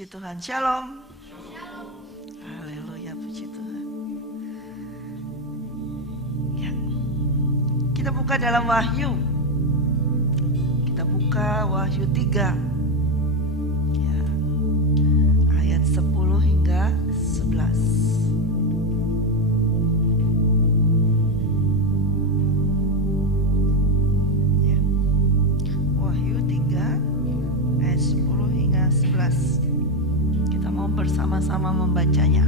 Puji Tuhan. Shalom. Haleluya, puji Tuhan. Ya. Kita buka dalam Wahyu. Kita buka Wahyu 3. Ya. Ayat 10 hingga 11. Ya. Wahyu 3 ayat 10 hingga 11. Kita mau bersama-sama membacanya.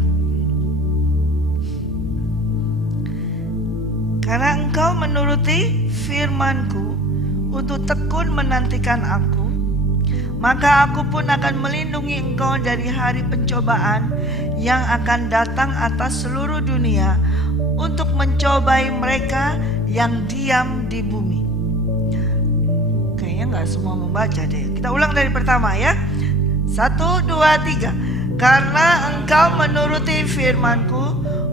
Karena engkau menuruti firman-Ku untuk tekun menantikan Aku, maka Aku pun akan melindungi engkau dari hari pencobaan yang akan datang atas seluruh dunia untuk mencobai mereka yang diam di bumi. Kayaknya gak semua membaca deh. Kita ulang dari pertama ya. 1, 2, 3. Karena engkau menuruti firman-Ku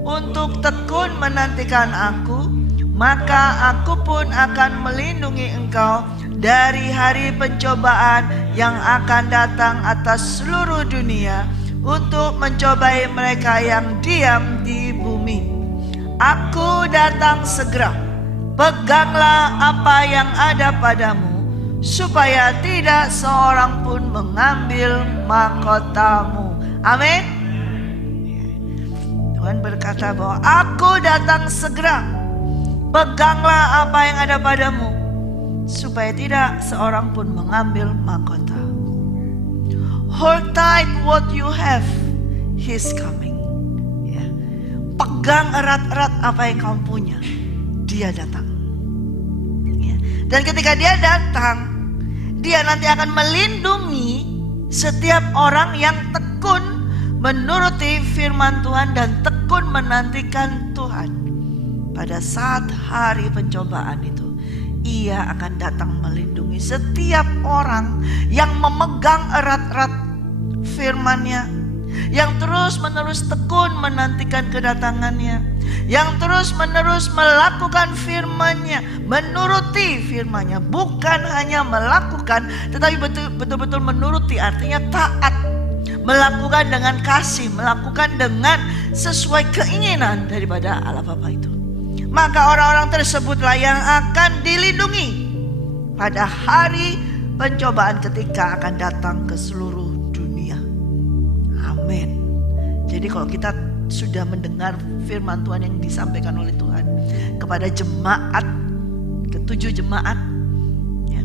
untuk tekun menantikan Aku, maka Aku pun akan melindungi engkau dari hari pencobaan yang akan datang atas seluruh dunia untuk mencobai mereka yang diam di bumi. Aku datang segera. Peganglah apa yang ada padamu, supaya tidak seorang pun mengambil mahkotamu. Amin. Tuhan berkata bahwa aku datang segera. Peganglah apa yang ada padamu, supaya tidak seorang pun mengambil mahkotamu. Hold tight what you have, He's coming. Ya. Pegang erat-erat apa yang kamu punya, Dia datang. Ya. Dan ketika Dia datang, Dia nanti akan melindungi setiap orang yang tekun menuruti firman Tuhan dan tekun menantikan Tuhan. Pada saat hari pencobaan itu, Ia akan datang melindungi setiap orang yang memegang erat-erat firman-Nya, yang terus-menerus tekun menantikan kedatangannya, yang terus-menerus melakukan firman-Nya, menuruti firman-Nya. Bukan hanya melakukan, tetapi betul-betul menuruti, artinya taat. Melakukan dengan kasih, melakukan dengan sesuai keinginan daripada Allah Bapa itu. Maka orang-orang tersebutlah yang akan dilindungi pada hari pencobaan ketika akan datang ke seluruh dunia. Amin. Jadi kalau kita sudah mendengar firman Tuhan yang disampaikan oleh Tuhan kepada jemaat, ke-7 jemaat ya.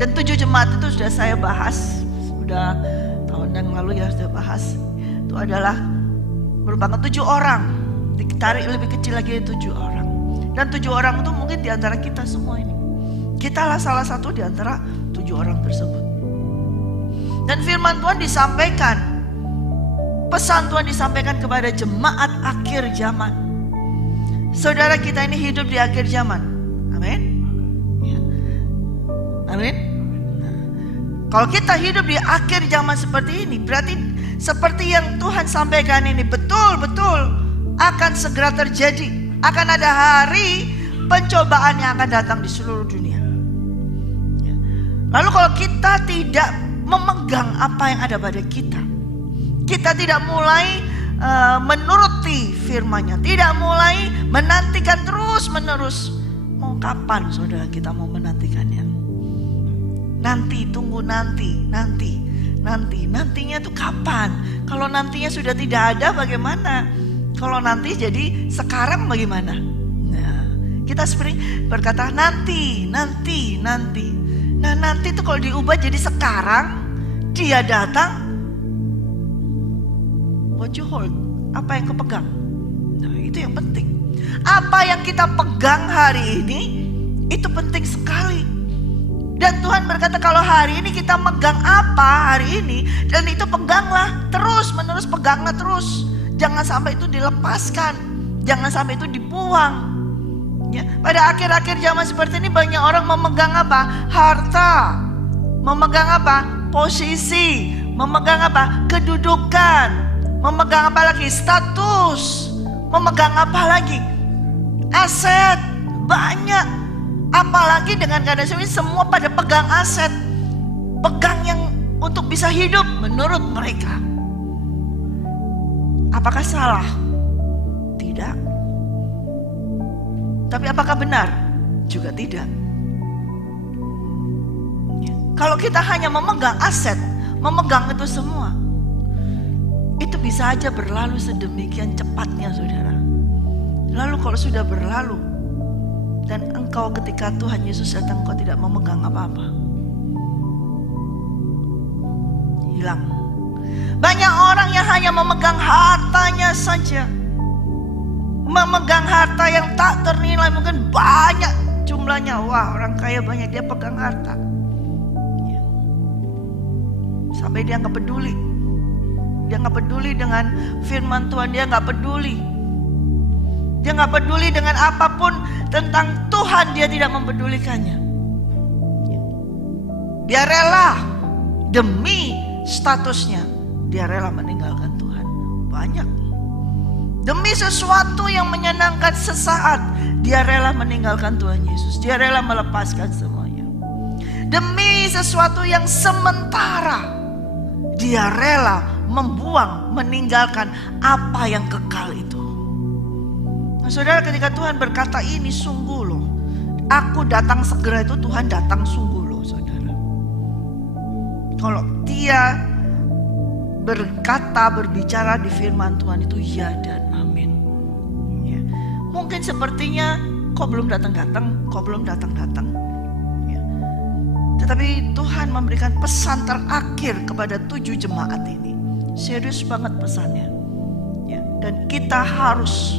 Dan 7 jemaat itu sudah saya bahas, sudah tahun yang lalu ya sudah bahas. Itu adalah merupakan 7 orang, ditarik lebih kecil lagi 7 orang. Dan 7 orang itu mungkin diantara kita semua ini. Kitalah salah satu diantara 7 orang tersebut. Dan firman Tuhan disampaikan, pesan Tuhan disampaikan kepada jemaat akhir zaman. Saudara kita ini hidup di akhir zaman. Amin. Ya. Amin. Nah, kalau kita hidup di akhir zaman seperti ini, berarti seperti yang Tuhan sampaikan ini betul-betul akan segera terjadi. Akan ada hari pencobaan yang akan datang di seluruh dunia. Ya. Lalu kalau kita tidak memegang apa yang ada pada kita, kita tidak mulai menuruti firman-Nya, tidak mulai menantikan terus-menerus. Mau kapan saudara kita mau menantikannya? Nanti, tunggu nantinya tuh kapan? Kalau nantinya sudah tidak ada bagaimana? Kalau nanti jadi sekarang bagaimana? Nah, kita sering berkata nanti. Nah, nanti itu kalau diubah jadi sekarang, Dia datang. What you hold? Apa yang kau pegang? Nah, itu yang penting. Apa yang kita pegang hari ini, itu penting sekali. Dan Tuhan berkata kalau hari ini kita megang apa hari ini, dan itu peganglah terus menerus, peganglah terus. Jangan sampai itu dilepaskan, jangan sampai itu dibuang. Ya, pada akhir-akhir zaman seperti ini banyak orang memegang apa? Harta, memegang apa? Posisi, memegang apa? Kedudukan, memegang apa lagi? Status, memegang apa lagi? Aset, banyak. Apalagi dengan keadaan ini semua pada pegang aset, pegang yang untuk bisa hidup menurut mereka. Apakah salah? Tidak. Tapi apakah benar? Juga tidak. Kalau kita hanya memegang aset, memegang itu semua, itu bisa aja berlalu sedemikian cepatnya, saudara. Lalu kalau sudah berlalu dan engkau ketika Tuhan Yesus datang, engkau tidak memegang apa-apa, hilang. Banyak orang yang hanya memegang hartanya saja, memegang harta yang tak ternilai, mungkin banyak jumlahnya. Wah, orang kaya banyak, dia pegang harta, sampai dia nggak peduli. Dia nggak peduli dengan firman Tuhan, dia nggak peduli. Dia nggak peduli dengan apapun tentang Tuhan, dia tidak mempedulikannya. Dia rela demi statusnya, dia rela meninggalkan Tuhan. Banyak. Demi sesuatu yang menyenangkan sesaat, dia rela meninggalkan Tuhan Yesus. Dia rela melepaskan semuanya. Demi sesuatu yang sementara, dia rela membuang, meninggalkan apa yang kekal itu. Nah, saudara, ketika Tuhan berkata ini, sungguh loh, aku datang segera, itu Tuhan datang sungguh loh, saudara. Kalau dia berbicara di firman Tuhan itu ya dan amin. Ya. Mungkin sepertinya kok belum datang-datang, kok belum datang-datang. Ya. Tetapi Tuhan memberikan pesan terakhir kepada 7 jemaat ini. Serius banget pesannya. Ya. Dan kita harus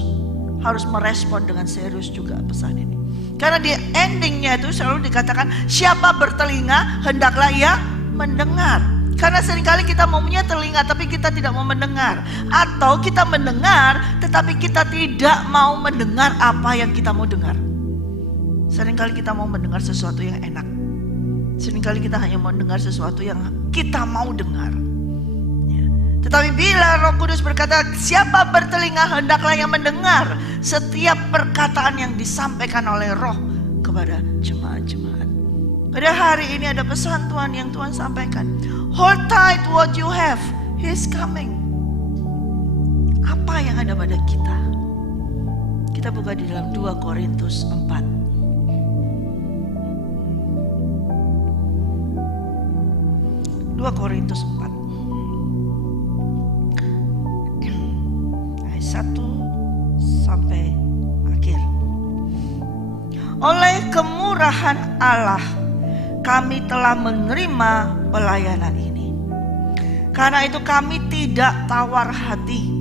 merespon dengan serius juga pesan ini. Karena di endingnya itu selalu dikatakan, siapa bertelinga hendaklah ia mendengar. Karena seringkali kita maunya telinga tapi kita tidak mau mendengar. Atau kita mendengar tetapi kita tidak mau mendengar apa yang kita mau dengar. Seringkali kita mau mendengar sesuatu yang enak. Seringkali kita hanya mau dengar sesuatu yang kita mau dengar. Tetapi bila Roh Kudus berkata, siapa bertelinga hendaklah yang mendengar setiap perkataan yang disampaikan oleh Roh kepada jemaat-jemaat. Pada hari ini ada pesan Tuhan yang Tuhan sampaikan. Hold tight what you have, He's coming. Apa yang ada pada kita? Kita buka di dalam 2 Korintus 4. 2 Korintus 4. 1 sampai akhir. Oleh kemurahan Allah kami telah menerima pelayanan ini. Karena itu kami tidak tawar hati,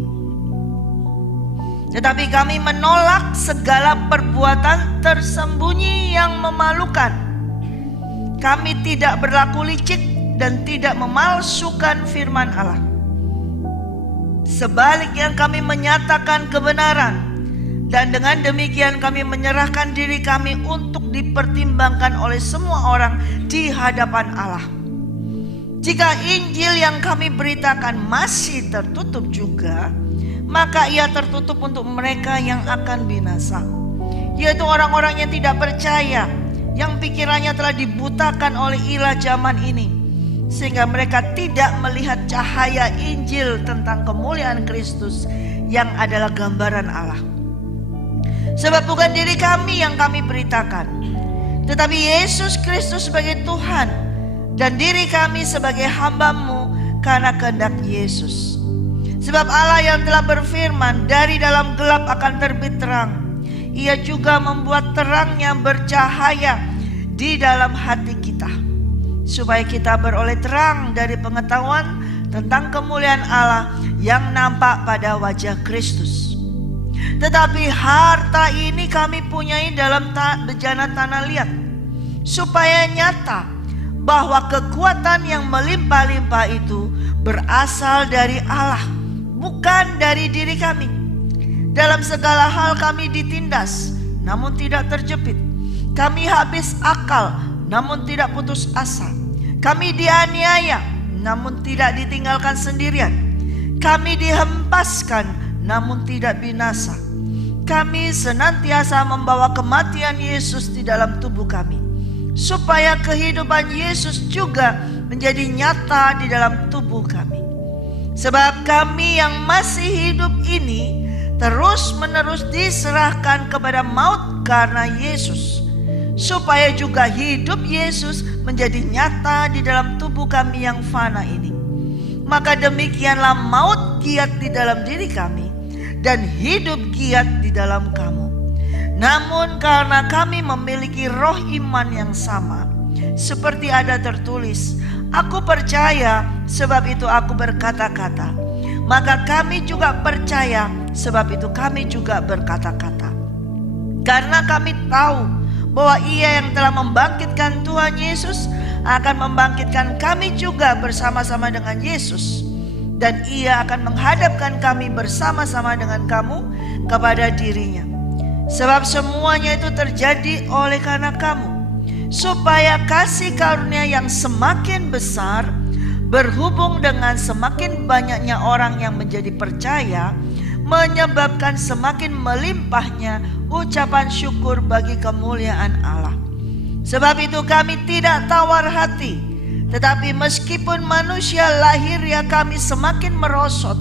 tetapi kami menolak segala perbuatan tersembunyi yang memalukan. Kami tidak berlaku licik dan tidak memalsukan firman Allah. Sebaliknya kami menyatakan kebenaran, dan dengan demikian kami menyerahkan diri kami untuk dipertimbangkan oleh semua orang di hadapan Allah. Jika Injil yang kami beritakan masih tertutup juga, maka ia tertutup untuk mereka yang akan binasa, yaitu orang-orang yang tidak percaya, yang pikirannya telah dibutakan oleh ilah zaman ini, sehingga mereka tidak melihat cahaya Injil tentang kemuliaan Kristus yang adalah gambaran Allah. Sebab bukan diri kami yang kami beritakan, tetapi Yesus Kristus sebagai Tuhan, dan diri kami sebagai hamba-Mu karena kehendak Yesus. Sebab Allah yang telah berfirman, dari dalam gelap akan terbit terang, Ia juga membuat terangnya bercahaya di dalam hati kita, supaya kita beroleh terang dari pengetahuan tentang kemuliaan Allah yang nampak pada wajah Kristus. Tetapi harta ini kami punyai dalam bejana tanah liat, supaya nyata bahwa kekuatan yang melimpah-limpah itu berasal dari Allah, bukan dari diri kami. Dalam segala hal kami ditindas, namun tidak terjepit. Kami habis akal, namun tidak putus asa. Kami dianiaya, namun tidak ditinggalkan sendirian. Kami dihempaskan, namun tidak binasa. Kami senantiasa membawa kematian Yesus di dalam tubuh kami, supaya kehidupan Yesus juga menjadi nyata di dalam tubuh kami. Sebab kami yang masih hidup ini terus-menerus diserahkan kepada maut karena Yesus, supaya juga hidup Yesus menjadi nyata di dalam tubuh kami yang fana ini. Maka demikianlah maut giat di dalam diri kami dan hidup giat di dalam kamu. Namun karena kami memiliki roh iman yang sama, seperti ada tertulis, aku percaya sebab itu aku berkata-kata. Maka kami juga percaya sebab itu kami juga berkata-kata. Karena kami tahu bahwa Ia yang telah membangkitkan Tuhan Yesus akan membangkitkan kami juga bersama-sama dengan Yesus. Dan Ia akan menghadapkan kami bersama-sama dengan kamu kepada dirinya. Sebab semuanya itu terjadi oleh karena kamu, supaya kasih karunia yang semakin besar berhubung dengan semakin banyaknya orang yang menjadi percaya, menyebabkan semakin melimpahnya ucapan syukur bagi kemuliaan Allah. Sebab itu kami tidak tawar hati, tetapi meskipun manusia lahirnya kami semakin merosot,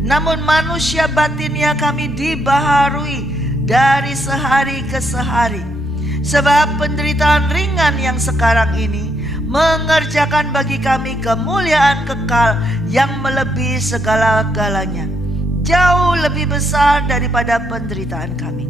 namun manusia batinnya kami dibaharui dari sehari ke sehari. Sebab penderitaan ringan yang sekarang ini mengerjakan bagi kami kemuliaan kekal yang melebihi segala-galanya, jauh lebih besar daripada penderitaan kami.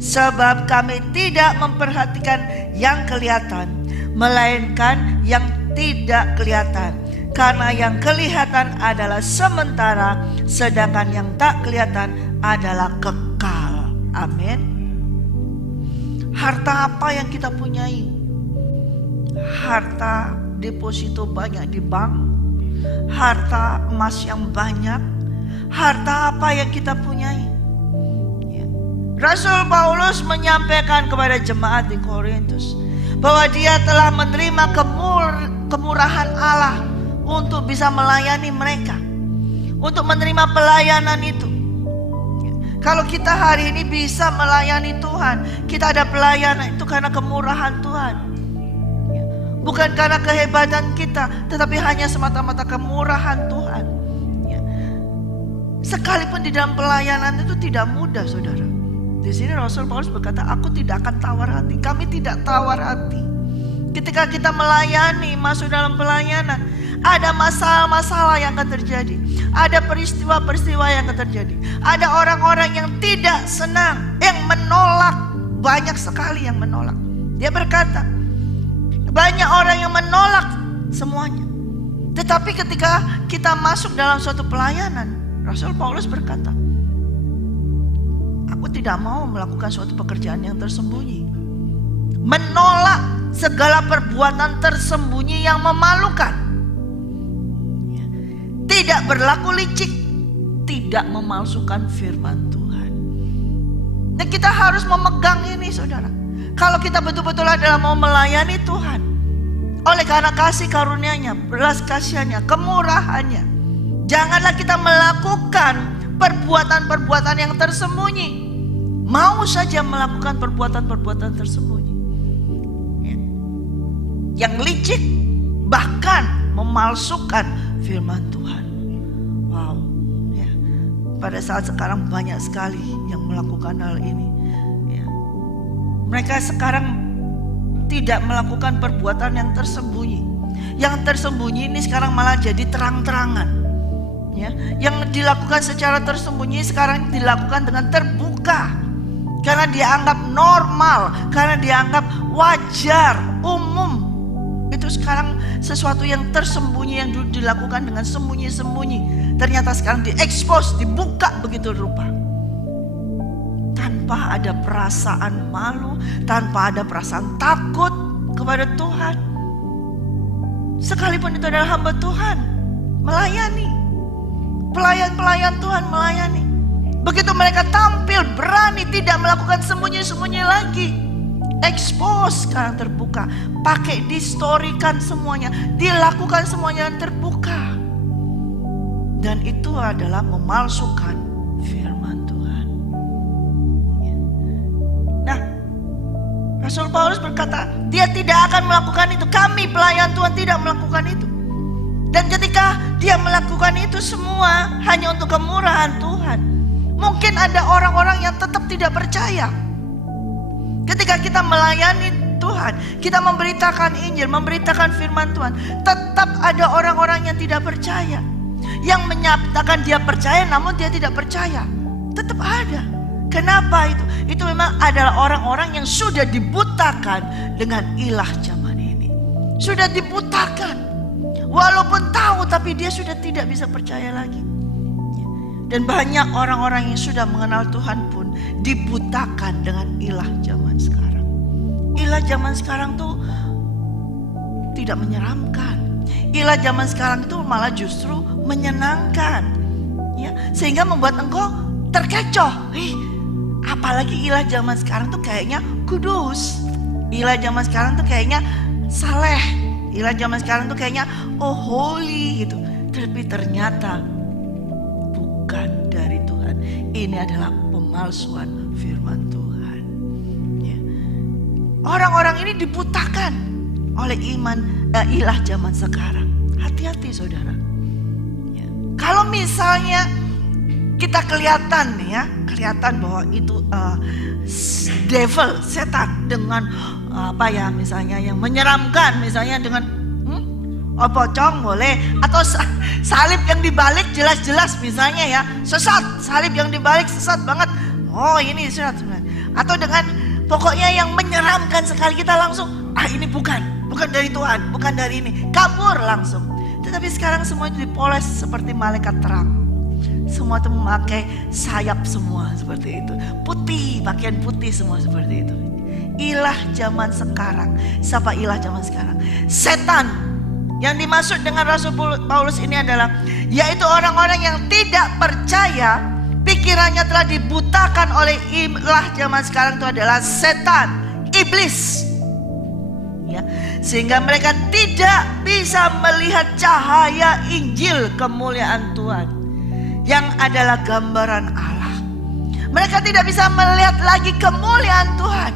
Sebab kami tidak memperhatikan yang kelihatan, melainkan yang tidak kelihatan. Karena yang kelihatan adalah sementara, sedangkan yang tak kelihatan adalah kekal. Amin. Harta apa yang kita punyai? Harta deposito banyak di bank, harta emas yang banyak, harta apa yang kita punyai? Rasul Paulus menyampaikan kepada jemaat di Korintus bahwa dia telah menerima kemurahan Allah untuk bisa melayani mereka, untuk menerima pelayanan itu. Kalau kita hari ini bisa melayani Tuhan, kita ada pelayanan itu karena kemurahan Tuhan. Bukan karena kehebatan kita, tetapi hanya semata-mata kemurahan Tuhan. Sekalipun di dalam pelayanan itu tidak mudah, saudara. Di sini Rasul Paulus berkata, aku tidak akan tawar hati. Kami tidak tawar hati. Ketika kita melayani, masuk dalam pelayanan, ada masalah-masalah yang akan terjadi. Ada peristiwa-peristiwa yang akan terjadi. Ada orang-orang yang tidak senang, yang menolak. Banyak sekali yang menolak. Dia berkata, banyak orang yang menolak semuanya. Tetapi ketika kita masuk dalam suatu pelayanan, Rasul Paulus berkata, aku tidak mau melakukan suatu pekerjaan yang tersembunyi. Menolak segala perbuatan tersembunyi yang memalukan. Tidak berlaku licik, tidak memalsukan firman Tuhan. Dan kita harus memegang ini, saudara. Kalau kita betul-betul adalah mau melayani Tuhan, oleh karena kasih karunia-Nya, belas kasihan-Nya, kemurahan-Nya, janganlah kita melakukan perbuatan-perbuatan yang tersembunyi. Mau saja melakukan perbuatan-perbuatan tersembunyi, yang licik, bahkan memalsukan firman Tuhan. Wow, ya. Pada saat sekarang banyak sekali yang melakukan hal ini. Ya. Mereka sekarang tidak melakukan perbuatan yang tersembunyi. Yang tersembunyi ini sekarang malah jadi terang-terangan. Ya. Yang dilakukan secara tersembunyi sekarang dilakukan dengan terbuka. Karena dianggap normal, karena dianggap wajar, umum. Itu sekarang sesuatu yang tersembunyi, yang dulu dilakukan dengan sembunyi-sembunyi, ternyata sekarang diekspos, dibuka begitu rupa. Tanpa ada perasaan malu, tanpa ada perasaan takut kepada Tuhan. Sekalipun itu adalah hamba Tuhan, melayani. Pelayan-pelayan Tuhan melayani. Begitu mereka tampil berani, tidak melakukan sembunyi-sembunyi lagi. Expose sekarang terbuka, pakai distorikan semuanya, dilakukan semuanya yang terbuka. Dan itu adalah memalsukan firman Tuhan. Nah, Rasul Paulus berkata, dia tidak akan melakukan itu. Kami pelayan Tuhan tidak melakukan itu. Dan ketika dia melakukan itu semua hanya untuk kemurahan Tuhan, mungkin ada orang-orang yang tetap tidak percaya. Ketika kita melayani Tuhan, kita memberitakan Injil, memberitakan firman Tuhan, tetap ada orang-orang yang tidak percaya, yang menyatakan dia percaya namun dia tidak percaya. Tetap ada. Kenapa itu? Itu memang adalah orang-orang yang sudah dibutakan dengan ilah zaman ini. Sudah dibutakan. Walaupun tahu tapi dia sudah tidak bisa percaya lagi. Dan banyak orang-orang yang sudah mengenal Tuhan pun dibutakan dengan ilah zaman sekarang. Ilah zaman sekarang tuh tidak menyeramkan. Ilah zaman sekarang tuh malah justru menyenangkan. Ya, sehingga membuat engkau terkecoh. Apalagi ilah zaman sekarang tuh kayaknya kudus. Ilah zaman sekarang tuh kayaknya saleh. Ilah zaman sekarang tuh kayaknya holy gitu. Tapi ternyata bukan dari Tuhan. Ini adalah pemalsuan firman Tuhan. Ya. Orang-orang ini dibutakan oleh ilah zaman sekarang. Hati-hati saudara. Ya. Kalau misalnya kita kelihatan nih ya, kelihatan bahwa itu devil, setan dengan misalnya yang menyeramkan, misalnya dengan pocong boleh, atau salib yang dibalik jelas-jelas misalnya ya, sesat, salib yang dibalik sesat banget, ini sesat sebenarnya. Atau dengan pokoknya yang menyeramkan sekali, kita langsung ini bukan dari Tuhan, bukan dari ini, kabur langsung. Tetapi sekarang semua itu dipoles seperti malaikat terang. Semua itu memakai sayap semua seperti itu. Putih, pakaian putih semua seperti itu. Ilah zaman sekarang. Siapa ilah zaman sekarang? Setan. Yang dimaksud dengan Rasul Paulus ini adalah, yaitu orang-orang yang tidak percaya, pikirannya telah dibutakan oleh ilah zaman sekarang, itu adalah setan, iblis. Ya, sehingga mereka tidak bisa melihat cahaya Injil kemuliaan Tuhan, yang adalah gambaran Allah. Mereka tidak bisa melihat lagi kemuliaan Tuhan.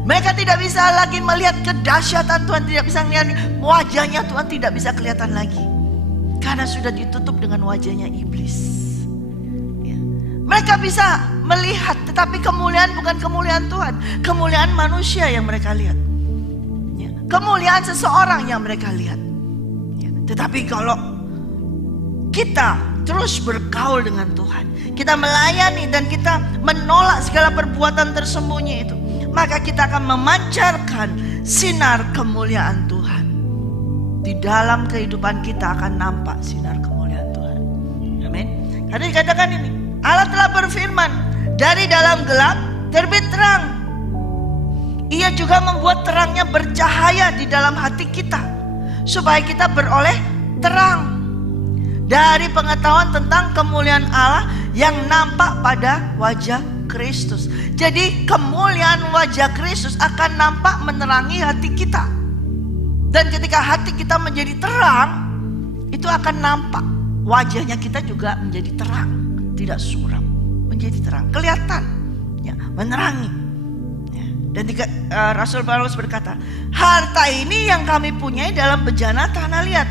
Mereka tidak bisa lagi melihat kedahsyatan Tuhan, tidak bisa melihat wajahnya Tuhan, tidak bisa kelihatan lagi. Karena sudah ditutup dengan wajahnya iblis. Ya. Mereka bisa melihat, tetapi kemuliaan bukan kemuliaan Tuhan. Kemuliaan manusia yang mereka lihat. Ya. Kemuliaan seseorang yang mereka lihat. Ya. Tetapi kalau kita terus bergaul dengan Tuhan, kita melayani dan kita menolak segala perbuatan tersembunyi itu, maka kita akan memancarkan sinar kemuliaan Tuhan. Di dalam kehidupan kita akan nampak sinar kemuliaan Tuhan. Amin. Karena dikatakan ini, Allah telah berfirman, dari dalam gelap terbit terang. Ia juga membuat terangnya bercahaya di dalam hati kita, supaya kita beroleh terang dari pengetahuan tentang kemuliaan Allah yang nampak pada wajah Kristus. Jadi kemuliaan wajah Kristus akan nampak menerangi hati kita. Dan ketika hati kita menjadi terang, itu akan nampak wajahnya kita juga menjadi terang, tidak suram, menjadi terang, kelihatan, ya, menerangi. Ya. Dan Rasul Paulus berkata, harta ini yang kami punyai dalam bejana tanah liat,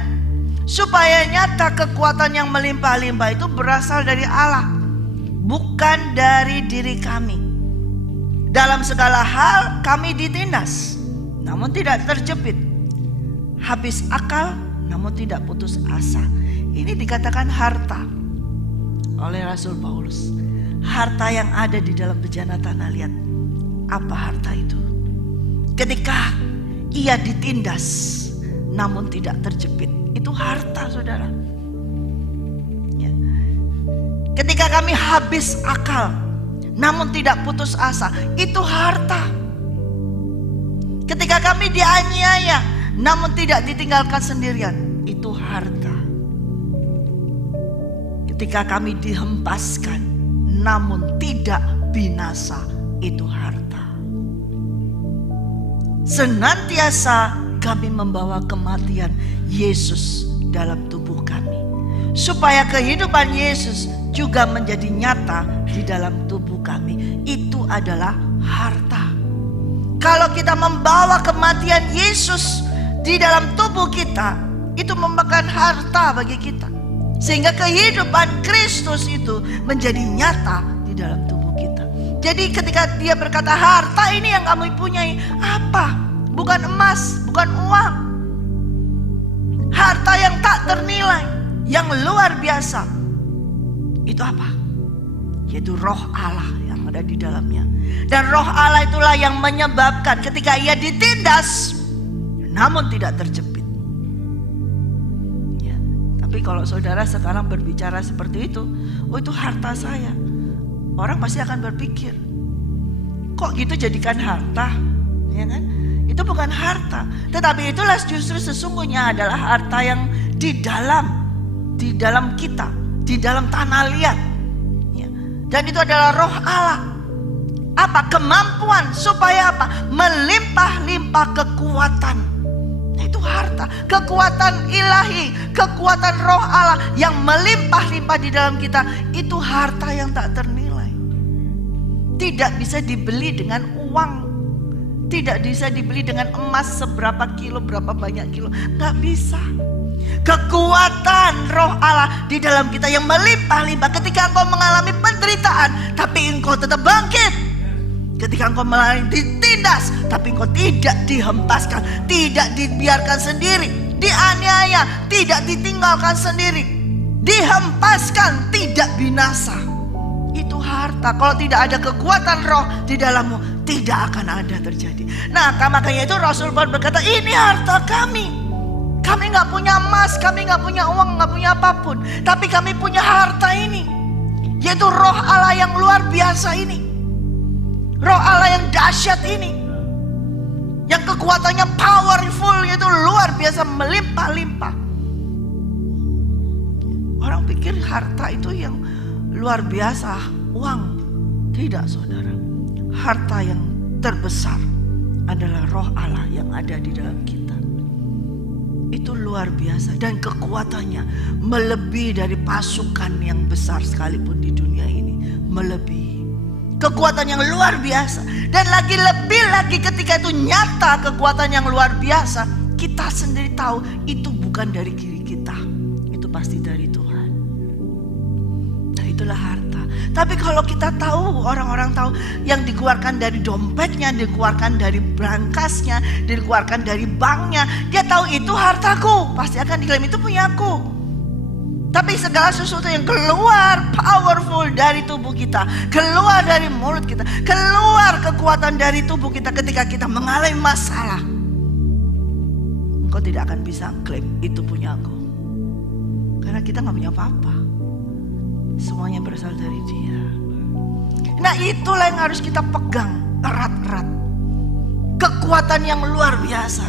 supaya nyata kekuatan yang melimpah-limpah itu berasal dari Allah, bukan dari diri kami. Dalam segala hal kami ditindas, namun tidak terjepit. Habis akal, namun tidak putus asa. Ini dikatakan harta oleh Rasul Paulus. Harta yang ada di dalam bejana tanah liat. Apa harta itu? Ketika ia ditindas, namun tidak terjepit. Itu harta, saudara. Ya. Ketika kami habis akal, namun tidak putus asa, itu harta. Ketika kami dianiaya, namun tidak ditinggalkan sendirian, itu harta. Ketika kami dihempaskan, namun tidak binasa, itu harta. Senantiasa kami membawa kematian Yesus dalam tubuh kami, supaya kehidupan Yesus juga menjadi nyata di dalam tubuh kami. Itu adalah harta. Kalau kita membawa kematian Yesus di dalam tubuh kita, itu merupakan harta bagi kita. Sehingga kehidupan Kristus itu menjadi nyata di dalam tubuh kita. Jadi ketika dia berkata harta ini yang kamu punyai, apa? Bukan emas, bukan uang. Harta yang tak ternilai, yang luar biasa. Itu apa? Yaitu roh Allah yang ada di dalamnya. Dan roh Allah itulah yang menyebabkan ketika ia ditindas, namun tidak terjepit. Ya, tapi kalau saudara sekarang berbicara seperti itu, oh itu harta saya. Orang pasti akan berpikir, kok gitu jadikan harta? Ya kan? Itu bukan harta. Tetapi itulah justru sesungguhnya adalah harta yang di dalam kita, di dalam tanah liat. Ya. Dan itu adalah roh Allah. Apa? Kemampuan supaya apa? Melimpah-limpah kekuatan. Nah, itu harta, kekuatan ilahi, kekuatan roh Allah yang melimpah-limpah di dalam kita. Itu harta yang tak ternilai. Tidak bisa dibeli dengan uang. Tidak bisa dibeli dengan emas seberapa kilo, berapa banyak kilo. Gak bisa. Kekuatan roh Allah di dalam kita yang melimpah-limpah. Ketika engkau mengalami penderitaan, tapi engkau tetap bangkit. Ketika engkau ditindas, tapi engkau tidak dihempaskan, tidak dibiarkan sendiri, dianiaya, tidak ditinggalkan sendiri, dihempaskan, tidak binasa. Itu harta. Kalau tidak ada kekuatan roh di dalammu, tidak akan ada terjadi. Nah, makanya itu Rasul Paulus berkata, ini harta kami. Kami gak punya emas, kami gak punya uang, gak punya apapun, tapi kami punya harta ini, yaitu roh Allah yang luar biasa ini. Roh Allah yang dahsyat ini, yang kekuatannya powerful, yaitu luar biasa, melimpah-limpah. Orang pikir harta itu yang luar biasa, uang. Tidak, saudara. Harta yang terbesar adalah roh Allah yang ada di dalam kita. Itu luar biasa, dan kekuatannya melebihi dari pasukan yang besar sekalipun di dunia ini. Melebihi. Kekuatan yang luar biasa. Dan lagi lebih lagi ketika itu nyata kekuatan yang luar biasa, kita sendiri tahu itu bukan dari diri kita, itu pasti dari Tuhan. Nah, itulah harta. Tapi kalau kita tahu, orang-orang tahu yang dikeluarkan dari dompetnya, dikeluarkan dari brankasnya, dikeluarkan dari banknya, dia tahu itu hartaku, pasti akan diklaim itu punyaku. Tapi segala sesuatu yang keluar powerful dari tubuh kita, keluar dari mulut kita, keluar kekuatan dari tubuh kita ketika kita mengalami masalah, engkau tidak akan bisa klaim itu punya aku. Karena kita gak punya apa-apa. Semuanya berasal dari Dia. Nah, itulah yang harus kita pegang erat-erat. Kekuatan yang luar biasa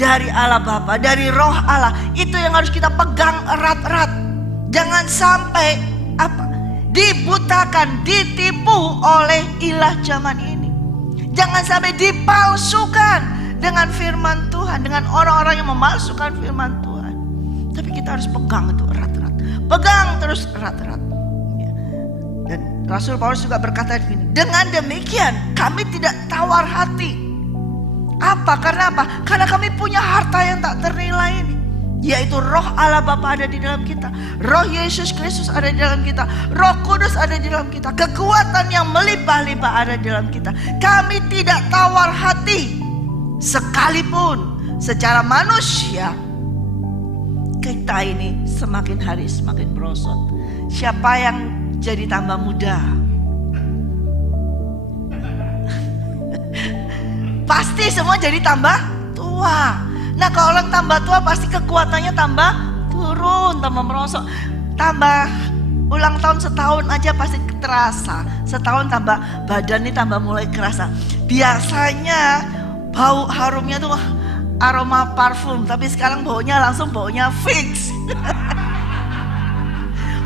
dari Allah Bapa, dari roh Allah, itu yang harus kita pegang erat-erat. Jangan sampai dibutakan, ditipu oleh ilah zaman ini. Jangan sampai dipalsukan dengan firman Tuhan, dengan orang-orang yang memalsukan firman Tuhan. Tapi kita harus pegang itu erat-erat. Pegang terus erat-erat. Dan Rasul Paulus juga berkata begini, dengan demikian kami tidak tawar hati. Apa? Karena apa? Karena kami punya harta yang tak ternilai ini, yaitu roh Allah Bapa ada di dalam kita, roh Yesus Kristus ada di dalam kita, roh Kudus ada di dalam kita, kekuatan yang melimpah-limpah ada di dalam kita. Kami tidak tawar hati sekalipun secara manusia kita ini semakin hari semakin merosot. Siapa yang jadi tambah muda? Pasti semua jadi tambah tua. Nah, kalau orang tambah tua pasti kekuatannya tambah turun, tambah merosot. Tambah ulang tahun setahun aja pasti terasa. Setahun tambah badan ini tambah mulai kerasa. Biasanya bau harumnya tuh aroma parfum, tapi sekarang baunya langsung baunya fix.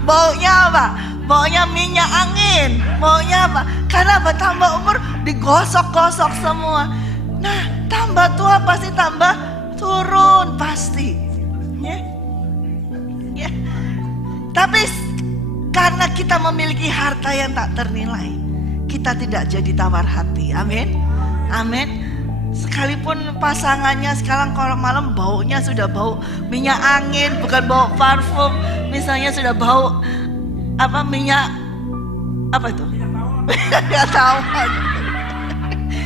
Baunya apa? Baunya minyak angin. Baunya apa? Karena bertambah umur digosok-gosok semua. Nah, tambah tua pasti tambah turun pasti, ya. Tapi karena kita memiliki harta yang tak ternilai, kita tidak jadi tawar hati. Amin, amin. Sekalipun pasangannya sekarang kalau malam baunya sudah bau minyak angin, bukan bau parfum. Misalnya sudah bau minyak apa itu? Nggak tahu.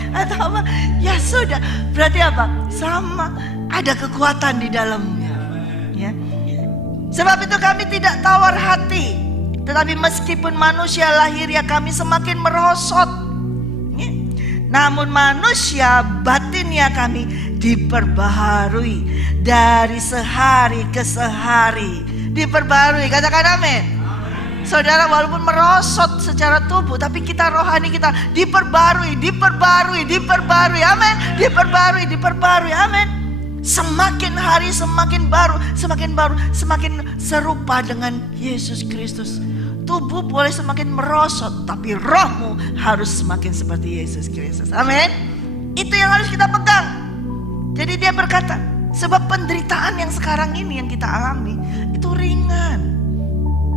Atau apa? Ya sudah, berarti apa? Sama, ada kekuatan di dalamnya. Ya. Sebab itu kami tidak tawar hati, tetapi meskipun manusia lahiriah kami semakin merosot, namun manusia batinnya kami diperbaharui dari sehari ke sehari. Diperbaharui, katakan amin. Saudara, walaupun merosot secara tubuh, tapi kita rohani kita diperbarui, amin. Diperbarui, amin. Semakin hari semakin baru, semakin serupa dengan Yesus Kristus. Tubuh boleh semakin merosot, tapi rohmu harus semakin seperti Yesus Kristus, amin. Itu yang harus kita pegang. Jadi dia berkata, sebab penderitaan yang sekarang ini yang kita alami itu ringan.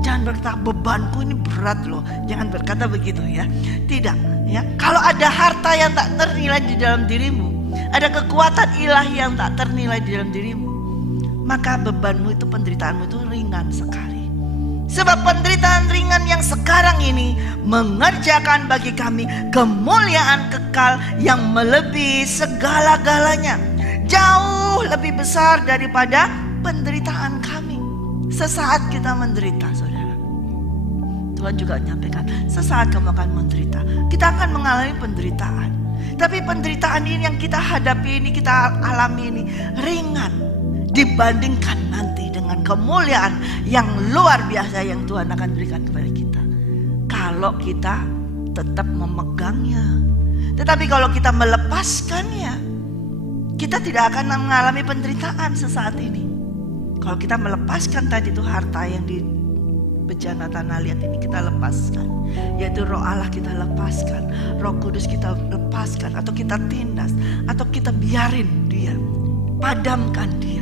Jangan berkata bebanku ini berat loh. Jangan berkata begitu ya. Tidak ya. Kalau ada harta yang tak ternilai di dalam dirimu, ada kekuatan ilahi yang tak ternilai di dalam dirimu, maka bebanmu itu, penderitaanmu itu ringan sekali. Sebab penderitaan ringan yang sekarang ini mengerjakan bagi kami kemuliaan kekal yang melebihi segala-galanya, jauh lebih besar daripada penderitaan kami. Sesaat kita menderita, saudara. Tuhan juga menyampaikan, sesaat kamu akan menderita. Kita akan mengalami penderitaan. Tapi penderitaan ini yang kita hadapi ini, kita alami ini ringan dibandingkan nanti dengan kemuliaan yang luar biasa yang Tuhan akan berikan kepada kita, kalau kita tetap memegangnya. Tetapi kalau kita melepaskannya, kita tidak akan mengalami penderitaan sesaat ini. Kalau kita melepaskan tadi itu harta yang di bejana tanah liat ini, kita lepaskan, yaitu roh Allah kita lepaskan, roh kudus kita lepaskan, atau kita tindas, atau kita biarin dia, padamkan dia,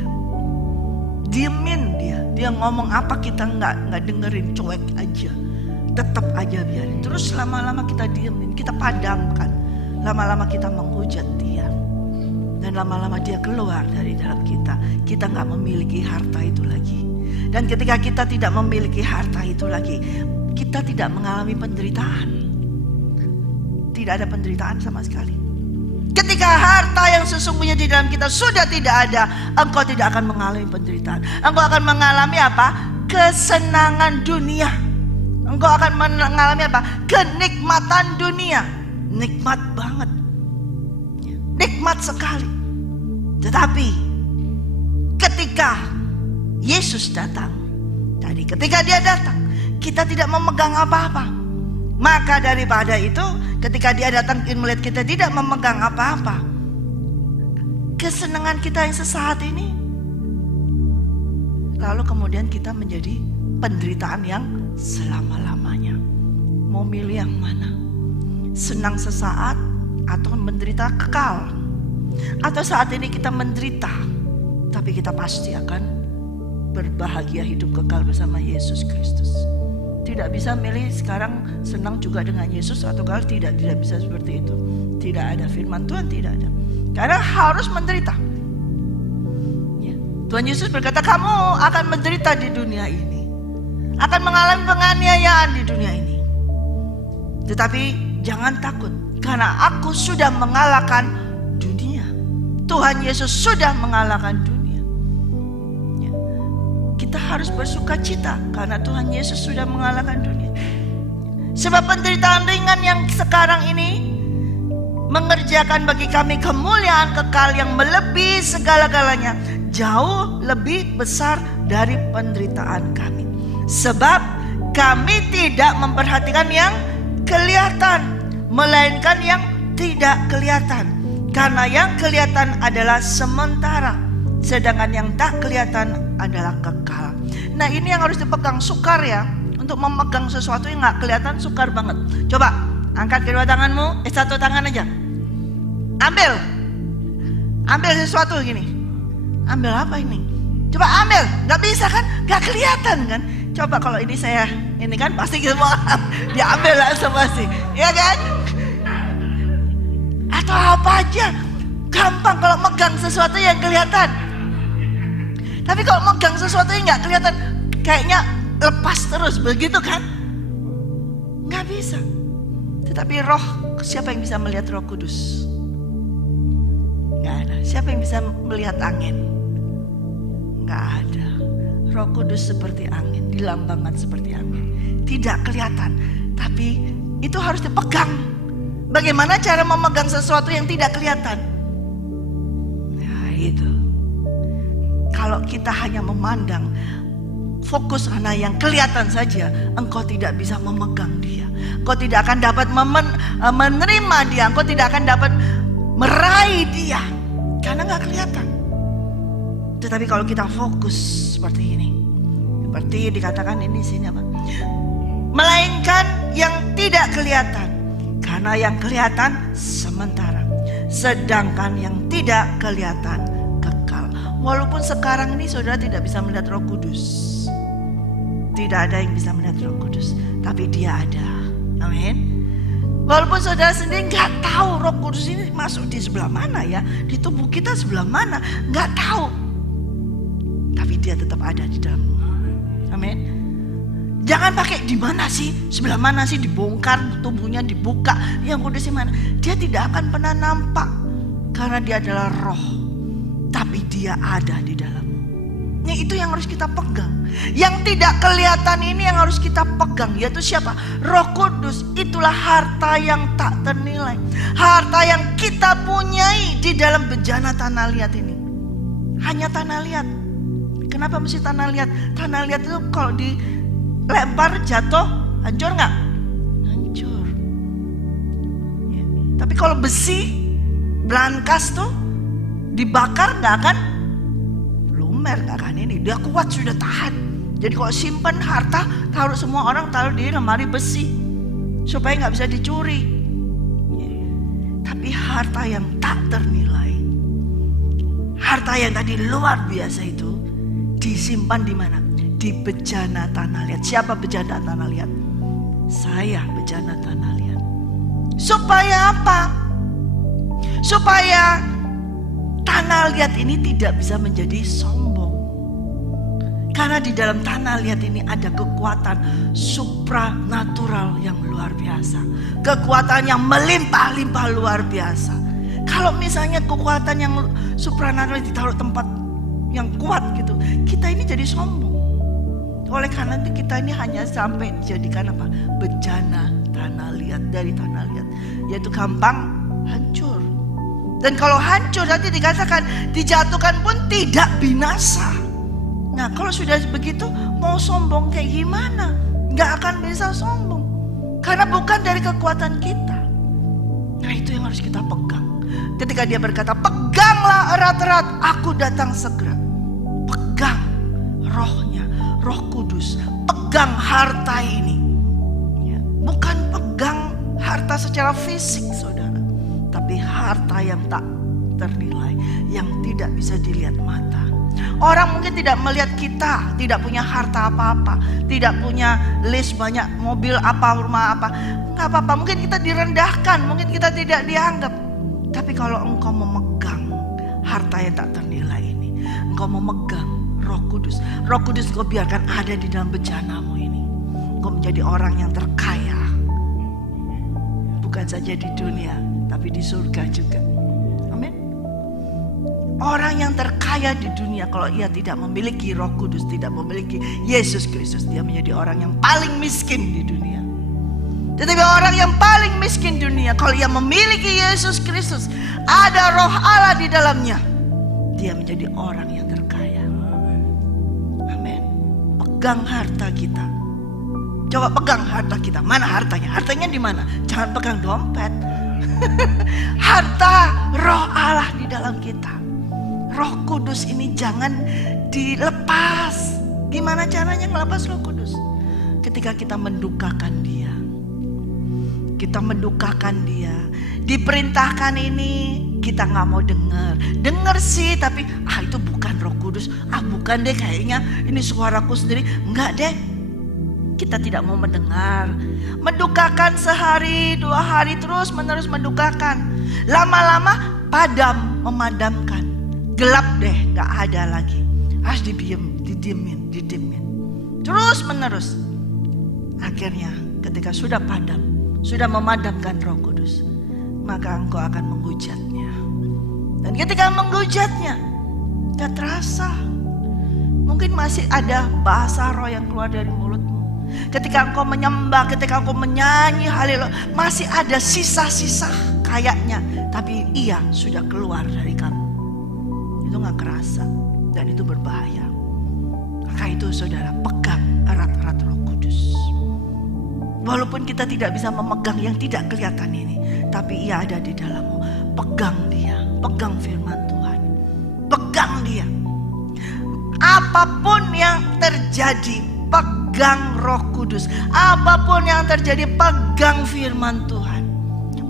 diemin dia. Dia ngomong apa kita nggak dengerin, cuek aja, tetap aja biarin. Terus lama-lama kita diemin, kita padamkan, lama-lama kita menghujat dia, dan lama-lama dia keluar dari dalam kita. Kita nggak memiliki harta itu lagi. Dan ketika kita tidak memiliki harta itu lagi, kita tidak mengalami penderitaan. Tidak ada penderitaan sama sekali. Ketika harta yang sesungguhnya di dalam kita sudah tidak ada, engkau tidak akan mengalami penderitaan. Engkau akan mengalami apa? Kesenangan dunia. Engkau akan mengalami apa? Kenikmatan dunia. Nikmat banget. Nikmat sekali. Tetapi ketika Yesus datang, tadi ketika dia datang, kita tidak memegang apa-apa. Maka daripada itu, ketika dia datang melihat kita tidak memegang apa-apa, kesenangan kita yang sesaat ini, lalu kemudian kita menjadi penderitaan yang selama-lamanya. Mau milih yang mana? Senang sesaat atau menderita kekal? Atau saat ini kita menderita, tapi kita pasti akan berbahagia hidup kekal bersama Yesus Kristus. Tidak bisa milih sekarang senang juga dengan Yesus atau kalau tidak bisa seperti itu. Tidak ada, firman Tuhan tidak ada. Karena harus menderita. Ya. Tuhan Yesus berkata, kamu akan menderita di dunia ini, akan mengalami penganiayaan di dunia ini. Tetapi jangan takut, karena aku sudah mengalahkan dunia. Tuhan Yesus sudah mengalahkan dunia. Kita harus bersuka cita karena Tuhan Yesus sudah mengalahkan dunia. Sebab penderitaan ringan yang sekarang ini mengerjakan bagi kami kemuliaan kekal yang melebihi segala-galanya, jauh lebih besar dari penderitaan kami. Sebab kami tidak memperhatikan yang kelihatan, melainkan yang tidak kelihatan. Karena yang kelihatan adalah sementara, sedangkan yang tak kelihatan adalah kekal. Nah, ini yang harus dipegang, sukar ya. Untuk memegang sesuatu yang gak kelihatan sukar banget. Coba angkat kedua tanganmu, satu tangan aja. Ambil sesuatu gini. Ambil apa ini? Coba ambil, gak bisa kan? Gak kelihatan kan? Coba kalau ini saya, ini kan pasti semua diambil langsung pasti, ya kan? Atau apa aja, Gampang kalau megang sesuatu yang kelihatan. Tapi kalau megang sesuatu yang nggak kelihatan, kayaknya lepas terus, begitu kan? Nggak bisa. Tetapi roh, siapa yang bisa melihat Roh Kudus? Nggak ada. Siapa yang bisa melihat angin? Nggak ada. Roh Kudus seperti angin, dilambangkan seperti angin. Tidak kelihatan, tapi itu harus dipegang. Bagaimana cara memegang sesuatu yang tidak kelihatan? Nah itu. Kalau kita hanya memandang, fokus hanya yang kelihatan saja, engkau tidak bisa memegang dia. Engkau tidak akan dapat menerima dia. Engkau tidak akan dapat meraih dia. Karena gak kelihatan. Tetapi kalau kita fokus seperti ini, seperti dikatakan ini sini apa? Melainkan yang tidak kelihatan. Karena yang kelihatan sementara. Sedangkan yang tidak kelihatan kekal. Walaupun sekarang ini saudara tidak bisa melihat Roh Kudus. Tidak ada yang bisa melihat Roh Kudus. Tapi dia ada. Amin. Walaupun saudara sendiri gak tahu Roh Kudus ini masuk di sebelah mana ya. Di tubuh kita sebelah mana. Gak tahu. Tapi dia tetap ada di dalammu. Amin. Jangan pakai di mana sih, sebelah mana sih, dibongkar tubuhnya, dibuka. Yang kudus di mana? Dia tidak akan pernah nampak karena dia adalah roh. Tapi dia ada di dalammu. Nah, itu yang harus kita pegang. Yang tidak kelihatan ini yang harus kita pegang, yaitu siapa? Roh Kudus. Itulah harta yang tak ternilai. Harta yang kita punyai di dalam bejana tanah liat ini. Hanya tanah liat. Kenapa mesti tanah liat? Tanah liat itu kalau dilempar jatuh, hancur nggak? Hancur. Ya. Tapi kalau besi, brankas tuh dibakar nggak akan lumer, nggak akan ini. Dia kuat, sudah tahan. Jadi kalau simpan harta, taruh semua orang taruh di lemari besi supaya nggak bisa dicuri. Ya. Tapi harta yang tak ternilai, harta yang tadi luar biasa itu disimpan di mana? Di bejana tanah liat. Siapa bejana tanah liat? Saya bejana tanah liat. Supaya apa? Supaya tanah liat ini tidak bisa menjadi sombong. Karena di dalam tanah liat ini ada kekuatan supranatural yang luar biasa. Kekuatan yang melimpah-limpah luar biasa. Kalau misalnya kekuatan yang supranatural ditaruh tempat yang kuat gitu, kita ini jadi sombong. Oleh karena itu kita ini hanya sampai dijadikan apa? Bejana tanah liat, dari tanah liat, yaitu gampang hancur. Dan kalau hancur nanti dikatakan dijatuhkan pun tidak binasa. Nah kalau sudah begitu mau sombong kayak gimana? Gak akan bisa sombong. Karena bukan dari kekuatan kita. Nah itu yang harus kita pegang. Ketika dia berkata peganglah erat-erat, aku datang segera. Pegang rohnya, Roh Kudus. Pegang harta ini ya. Bukan pegang harta secara fisik saudara, tapi harta yang tak ternilai, yang tidak bisa dilihat mata. Orang mungkin tidak melihat kita tidak punya harta apa-apa, tidak punya list banyak mobil apa, rumah apa. Gak apa-apa, mungkin kita direndahkan, mungkin kita tidak dianggap. Tapi kalau engkau memegang harta yang tak ternilai ini, engkau memegang Roh Kudus. Roh Kudus engkau biarkan ada di dalam bejanamu ini. Engkau menjadi orang yang terkaya. Bukan saja di dunia, tapi di surga juga. Amin. Orang yang terkaya di dunia kalau ia tidak memiliki Roh Kudus, tidak memiliki Yesus Kristus, dia menjadi orang yang paling miskin di dunia. Tetapi orang yang paling miskin di dunia kalau ia memiliki Yesus Kristus, ada Roh Allah di dalamnya, dia menjadi orang yang terkaya. Amin. Pegang harta kita. Coba pegang harta kita. Mana hartanya? Hartanya di mana? Jangan pegang dompet. Harta Roh Allah di dalam kita. Roh Kudus ini jangan dilepas. Gimana caranya melepas Roh Kudus? Ketika kita mendukakan dia. Kita mendukakan dia. Diperintahkan ini kita gak mau dengar. Dengar sih tapi itu bukan Roh Kudus. Bukan deh kayaknya ini suaraku sendiri. Enggak deh. Kita tidak mau mendengar. Mendukakan sehari, 2 hari terus menerus mendukakan. Lama-lama padam, memadamkan. Gelap deh, gak ada lagi. Harus didiemin. Terus menerus. Akhirnya ketika sudah padam, sudah memadamkan Roh Kudus, maka engkau akan menghujatnya. Dan ketika menghujatnya, gak terasa. Mungkin masih ada bahasa roh yang keluar dari mulutmu. Ketika engkau menyembah, ketika engkau menyanyi haleluya, masih ada sisa-sisa kayaknya. Tapi ia sudah keluar dari kamu. Itu gak kerasa. Dan itu berbahaya. Maka itu saudara, pegang erat-erat Roh Kudus. Walaupun kita tidak bisa memegang yang tidak kelihatan ini, tapi ia ada di dalammu. Pegang dia, pegang firman Tuhan. Pegang dia. Apapun yang terjadi, pegang Roh Kudus. Apapun yang terjadi, pegang firman Tuhan.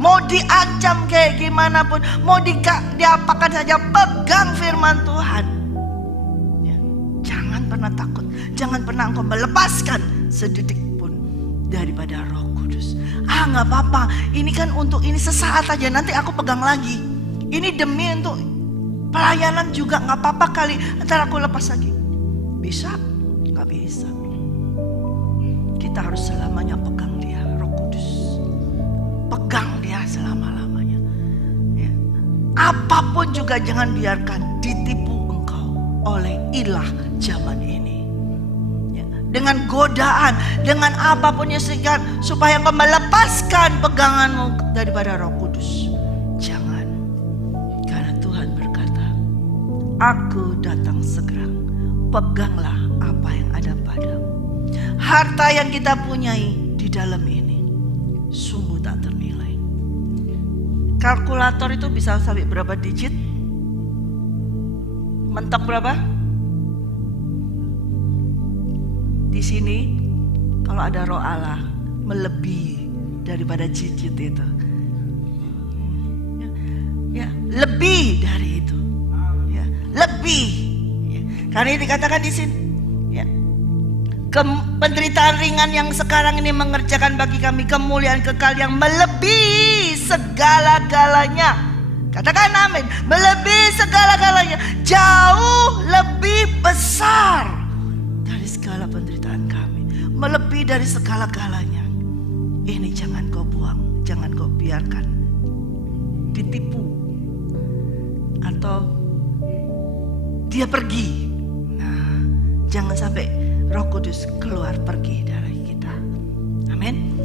Mau diancam kayak gimana pun, mau diapakan saja, pegang firman Tuhan. Ya, jangan pernah takut, jangan pernah engkau melepaskan sedetik pun daripada Roh Kudus. Gak apa-apa, ini kan untuk ini sesaat aja, nanti aku pegang lagi. Ini demi untuk pelayanan juga, gak apa-apa kali, ntar aku lepas lagi. Bisa? Gak bisa. Kita harus selamanya pegang dia, Roh Kudus. Pegang dia selama-lamanya. Ya. Apapun juga jangan biarkan ditipu engkau oleh ilah zaman ini. Ya. Dengan godaan, dengan apapun yang segan, supaya engkau melepaskan peganganmu daripada Roh Kudus. Jangan. Karena Tuhan berkata, aku datang segera. Peganglah apa yang ada padamu. Harta yang kita punyai di dalam ini sungguh tak ternilai. Kalkulator itu bisa sampai berapa digit? Mentok berapa? Di sini kalau ada Roh Allah melebihi daripada digit itu. Ya, lebih dari itu. Ya, lebih. Karena ini dikatakan di sini, ya, penderitaan ringan yang sekarang ini mengerjakan bagi kami kemuliaan kekal yang melebihi segala-galanya. Katakan amin. Melebihi segala-galanya, jauh lebih besar dari segala penderitaan kami, melebihi dari segala-galanya. Ini jangan kau buang, jangan kau biarkan ditipu atau dia pergi. Jangan sampai Roh Kudus keluar pergi dari kita. Amin.